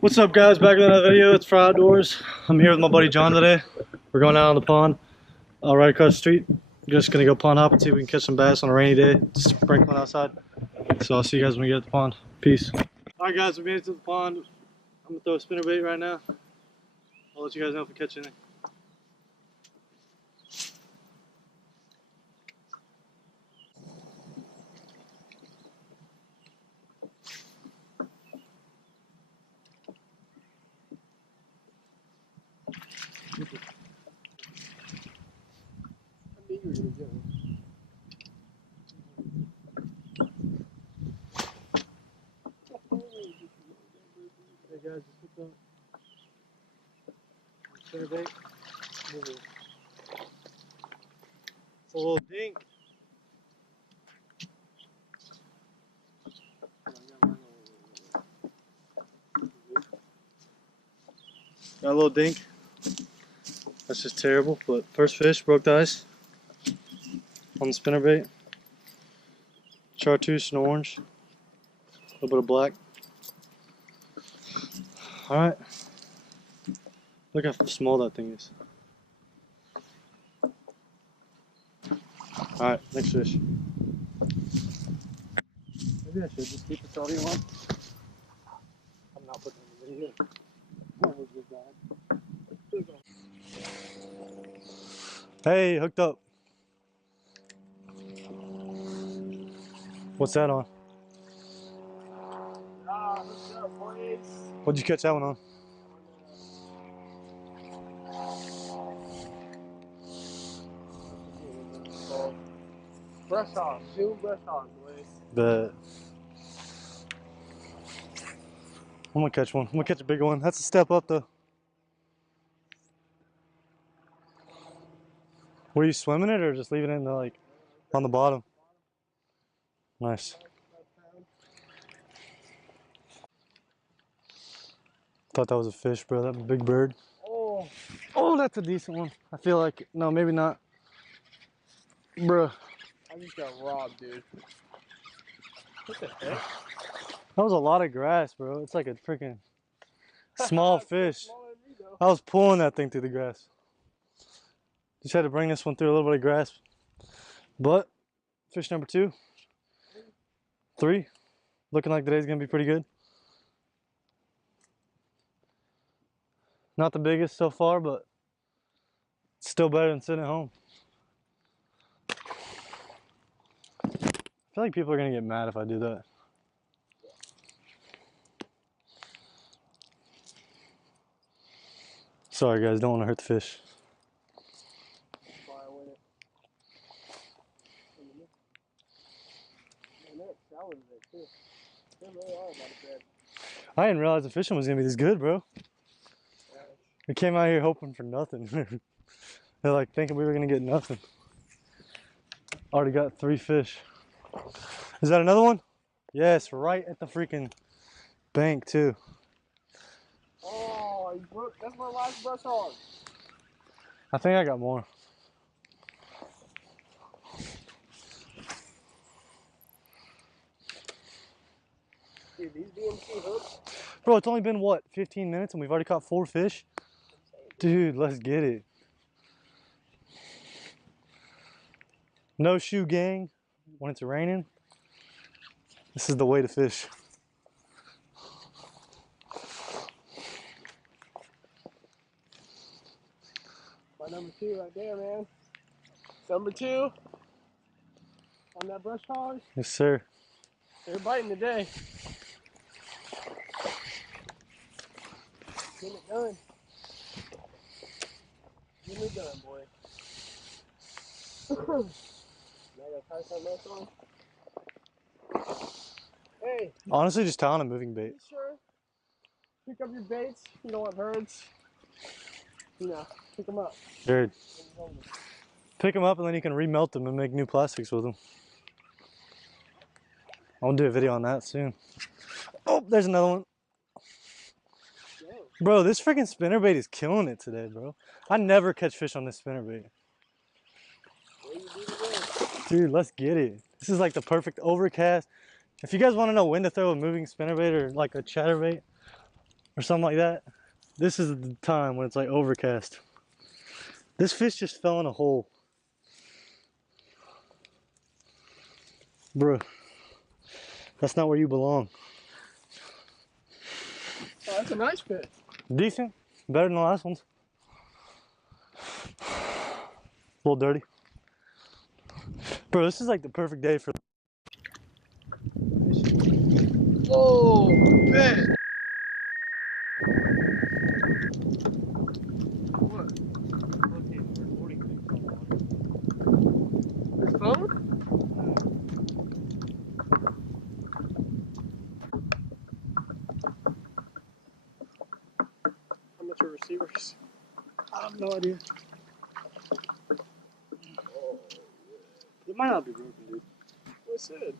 What's up guys, back with another video. It's for outdoors. I'm here with my buddy John today. We're going out on the pond right across the street. Just gonna go pond hop and see if we can catch some bass on a rainy day. It's sprinkling outside. So I'll see you guys when we get to the pond. Peace. Alright guys, we made it to the pond. I'm gonna throw a spinner bait right now. I'll let you guys know if we catch anything. Hey guys, just put the spinner bait. It's a little dink. Got a little dink. That's just terrible, but first fish, broke the ice on the spinnerbait. Chartreuse and orange. A little bit of black. Alright. Look how small that thing is. Alright, next fish. Maybe I should just keep the salty one. I'm not putting it in the video. That was just bad. Hey, hooked up. What's that on? Hooked up, boys. What'd you catch that one on? Brush off, shoe brush off, boys. Bet. I'm gonna catch one. I'm gonna catch a bigger one. That's a step up though. Were you swimming it or just leaving it in the, like on the bottom? Nice. Thought that was a fish, bro. That big bird. Oh, oh, that's a decent one. I feel like no, maybe not, bro. I just got robbed, dude. What the heck? That was a lot of grass, bro. It's like a freaking small fish. I was pulling that thing through the grass. Just had to bring this one through a little bit of grass. But fish number 2, 3, looking like today's gonna be pretty good. Not the biggest so far, but it's still better than sitting at home. I feel like people are gonna get mad if I do that. Sorry guys, don't want to hurt the fish. I didn't realize the fishing was gonna be this good, bro. We came out here hoping for nothing. They're like thinking we were gonna get nothing. Already got 3 fish. Is that another one? Yes, right at the freaking bank too. Oh, that's my last brush hog. I think I got more. Dude, these BMC hooks. Bro, it's only been what, 15 minutes and we've already caught 4 fish? Dude, let's get it. No shoe gang when it's raining. This is the way to fish. My number 2 right there, man. Number 2 on that brush hog. Yes, sir. They're biting today. Get it done. Get it done, boy. Now I gotta tie something else on. Hey. Honestly, just tie on a moving bait. Sure. Pick up your baits. You know what birds? You know, pick them up. Dude. Pick them up and then you can remelt them and make new plastics with them. I'll do a video on that soon. Oh, there's another one. Bro, this freaking spinnerbait is killing it today, bro. I never catch fish on this spinnerbait. Dude, let's get it. This is like the perfect overcast. If you guys want to know when to throw a moving spinnerbait or like a chatterbait or something like that, this is the time when it's like overcast. This fish just fell in a hole. Bruh, that's not where you belong. Oh, that's a nice fish. Decent, better than the last ones. A little dirty. Bro, this is like the perfect day for... Oh, man. What? His phone? How much are receivers? I have no idea. It might not be broken, dude. What's it?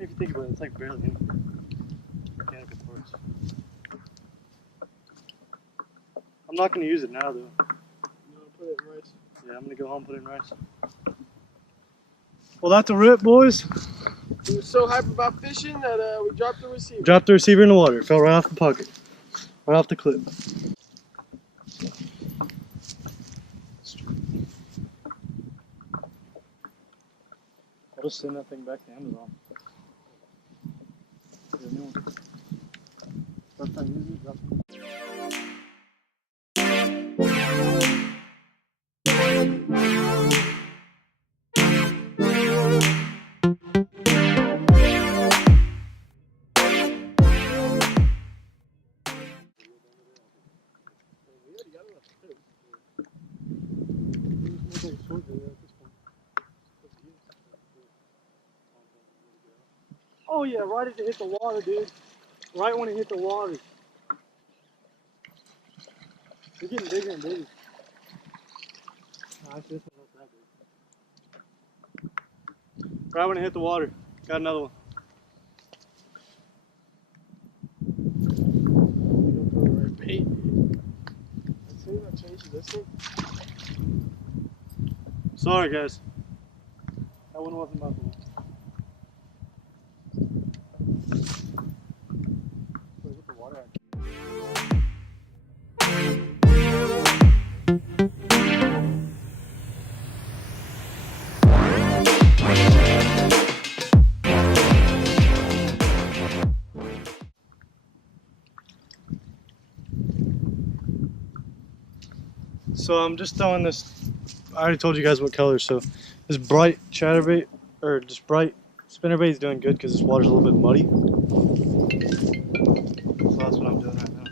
If you think about it, it's like barely any mechanical parts. I'm not going to use it now, though. No, put it in rice. Yeah, I'm going to go home and put it in rice. Well, that's a rip, boys. He was so hyped about fishing that we dropped the receiver. Dropped the receiver in the water. It fell right off the pocket. Right off the clip. I'll just send that thing back to Amazon. Get a new one. First time using it, drop it. Oh yeah, right as it hit the water, dude. Right when it hit the water. They're getting bigger and bigger. Nah, this one's not that big. Right when it hit the water. Got another one. Bait. Let's see if I change this thing. Sorry guys. That one wasn't about the one. Where's the water at? So I'm just throwing this, I already told you guys what color, so this bright chatterbait, or just bright spinnerbait is doing good because this water's a little bit muddy. So that's what I'm doing right now.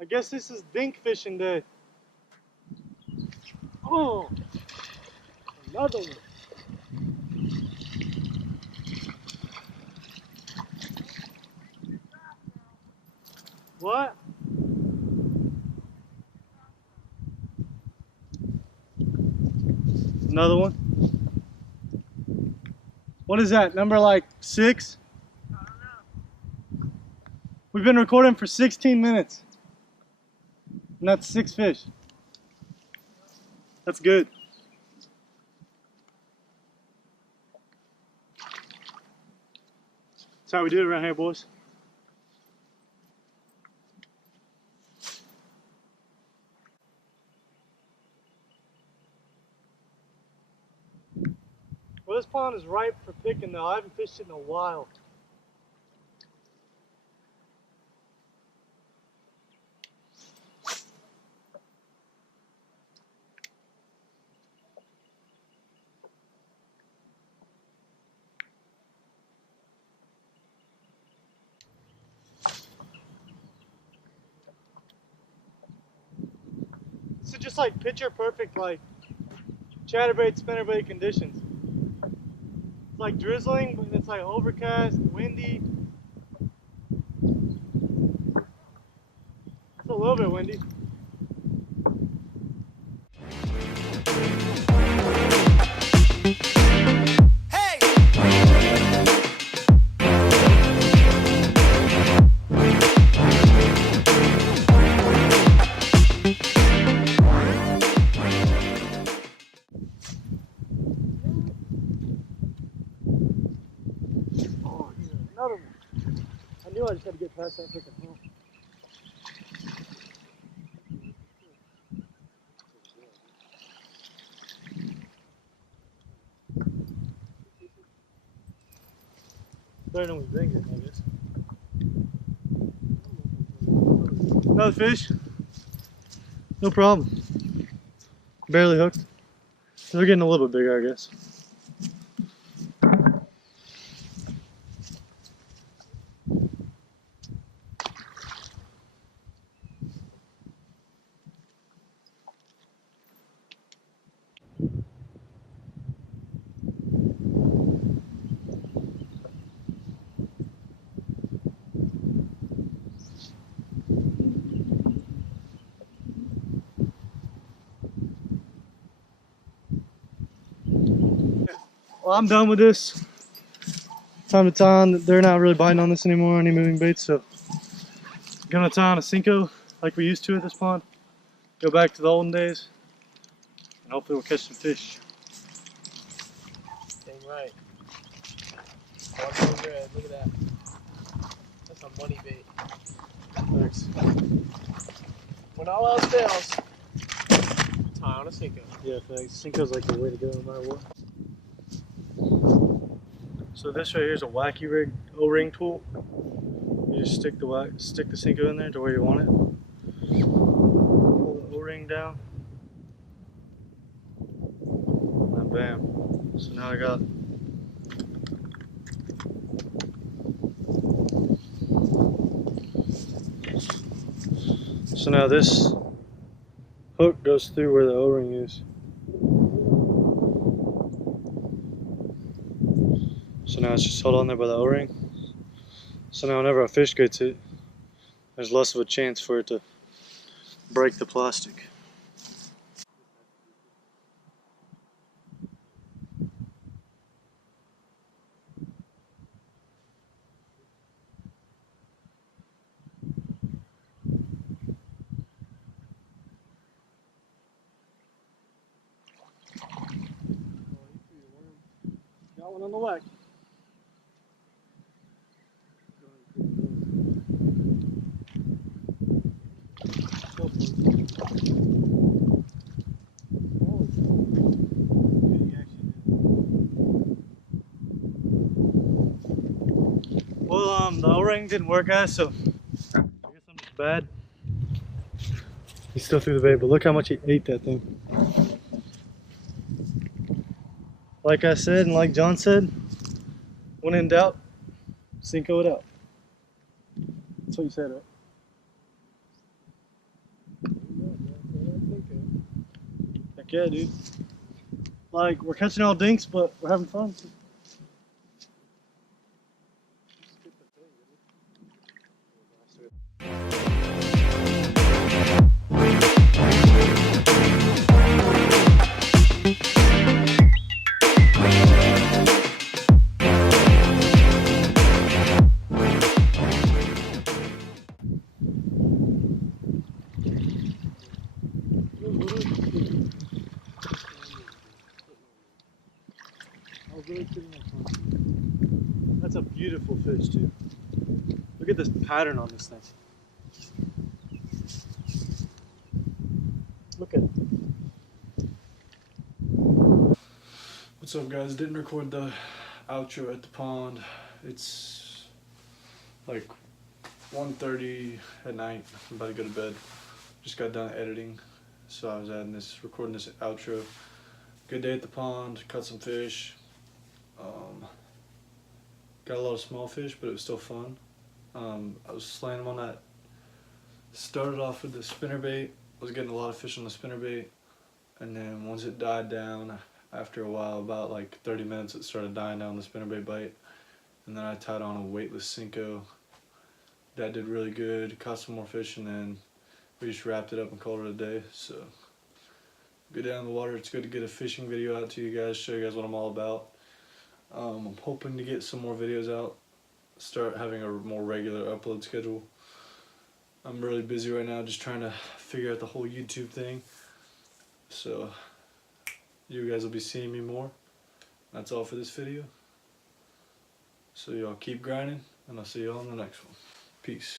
I guess this is dink fishing day. Oh, another one. What? Another one? What is that? Number like 6? I don't know. We've been recording for 16 minutes. And that's 6 fish. That's good. That's how we do it around here, boys. Well, this pond is ripe for picking though. I haven't fished it in a while. This is just like picture perfect, like chatterbait, spinnerbait conditions. It's like drizzling, but it's like overcast, windy. It's a little bit windy. catch that freaking hook. Better than we think it, I guess. Another fish? No problem. Barely hooked. They're getting a little bit bigger, I guess. Well, I'm done with this. Time to time, they're not really biting on this anymore, any moving baits, so I'm gonna tie on a Cinco like we used to at this pond. Go back to the olden days, and hopefully we'll catch some fish. Dang right. Water red, look at that. That's a money bait. Thanks. When all else fails, tie on a Cinco. Yeah, thanks. Cinco's like the way to go no matter what. So this right here is a wacky rig O-ring tool. You just stick the Cinco in there to where you want it. Pull the O-ring down. And bam. So now I got so now this hook goes through where the O-ring is. So now it's just held on there by the O-ring. So now whenever a fish gets it, there's less of a chance for it to break the plastic. Got one on the way. Well, the O-ring didn't work, guys, so I guess I'm just bad. He still threw the bait, but look how much he ate that thing. Like I said, and like John said, when in doubt, Cinco it out. That's what you said, right? Heck yeah, dude. Like, we're catching all dinks, but we're having fun. That's a beautiful fish, too. Look at this pattern on this thing. Look at it. What's up, guys? Didn't record the outro at the pond. It's like 1:30 at night. I'm about to go to bed. Just got done editing, so I was recording this outro. Good day at the pond. Caught some fish. Got a lot of small fish, but it was still fun. I was slaying them on that. Started off with the spinnerbait. Was getting a lot of fish on the spinnerbait, and then once it died down, after a while, about like 30 minutes, it started dying down the spinnerbait bite, and then I tied on a weightless Cinco. That did really good. Caught some more fish, and then we just wrapped it up and called it a day. So good day on the water. It's good to get a fishing video out to you guys, show you guys what I'm all about. I'm hoping to get some more videos out, start having a more regular upload schedule. I'm really busy right now just trying to figure out the whole YouTube thing. So you guys will be seeing me more. That's all for this video. So y'all keep grinding, and I'll see y'all in the next one. Peace.